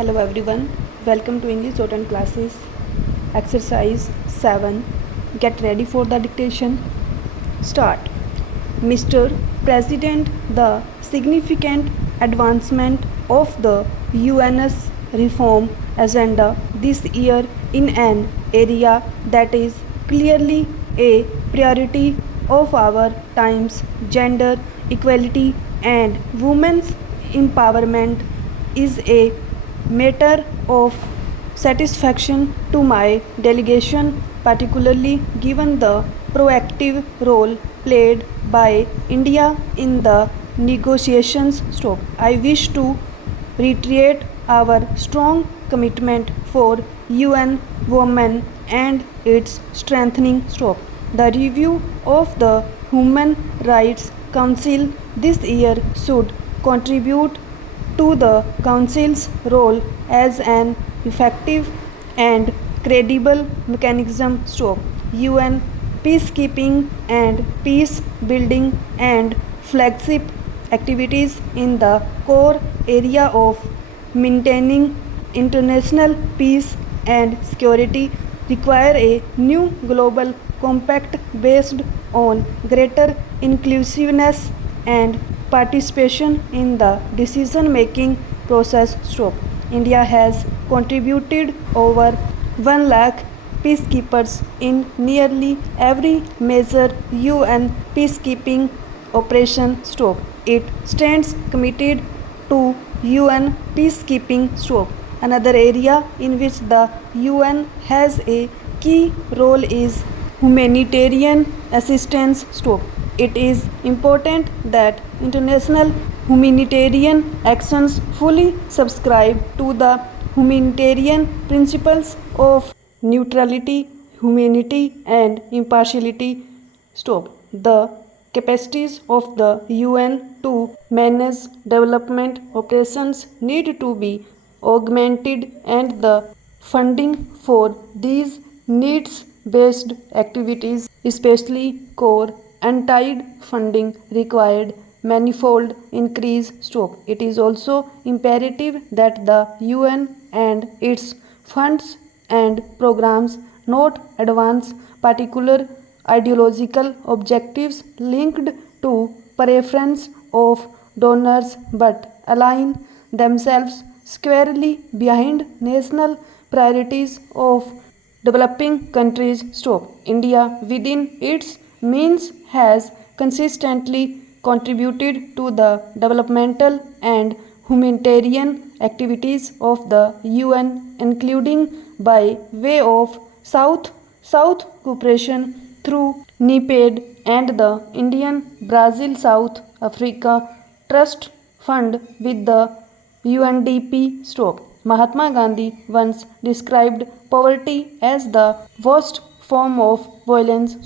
Hello everyone, welcome to English Shorthand classes. Exercise 7. Get ready for the dictation. Start. Mr. President, the significant advancement of the UN's reform agenda this year in an area that is clearly a priority of our times, gender equality and women's empowerment, is a matter of satisfaction to my delegation, particularly given the proactive role played by India in the negotiations. I wish to reiterate our strong commitment for UN Women and its strengthening. The review of the Human Rights Council this year should contribute to the Council's role as an effective and credible mechanism. UN peacekeeping and peace building and flagship activities in the core area of maintaining international peace and security require a new global compact based on greater inclusiveness and participation in the decision making process. India has contributed over 1 lakh peacekeepers in nearly every major UN peacekeeping operation. It stands committed to UN peacekeeping. Another area in which the UN has a key role is humanitarian assistance. It is important that international humanitarian actions fully subscribe to the humanitarian principles of neutrality, humanity, and impartiality. The capacities of the UN to manage development operations need to be augmented, and the funding for these needs based activities, especially core untied funding, required manifold increase. It is also imperative that the UN and its funds and programs not advance particular ideological objectives linked to preference of donors but align themselves squarely behind national priorities of developing countries. India, within its means, has consistently contributed to the developmental and humanitarian activities of the UN, including by way of South cooperation through NEPAD and the Indian Brazil South Africa Trust Fund with the UNDP. Mahatma Gandhi once described poverty as the worst form of violence.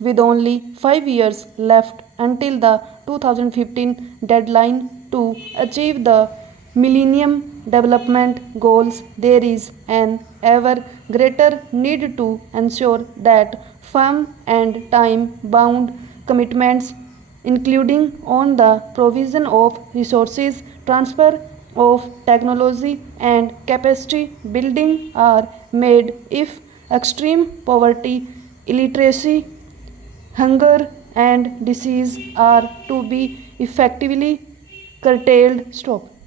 With only 5 years left until the 2015 deadline to achieve the Millennium Development Goals, there is an ever greater need to ensure that firm and time bound commitments, including on the provision of resources, transfer of technology, and capacity building, are made if extreme poverty, illiteracy, hunger, and disease are to be effectively curtailed.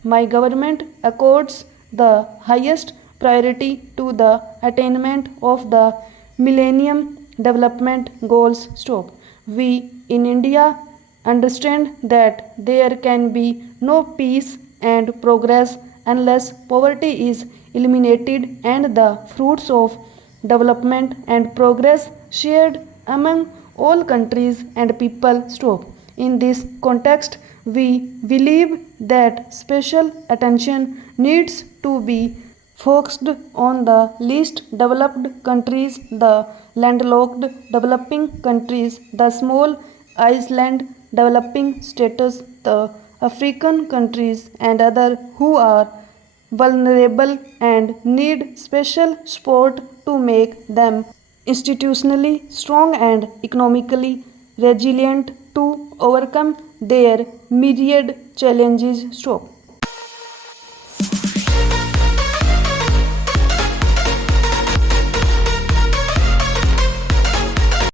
My government accords the highest priority to the attainment of the Millennium Development Goals. We in India understand that there can be no peace and progress unless poverty is eliminated and the fruits of development and progress shared among all countries and people. In this context, we believe that special attention needs to be focused on the least developed countries, the landlocked developing countries, the small island developing status, the African countries, and others who are vulnerable and need special support to make them institutionally strong and economically resilient to overcome their myriad challenges.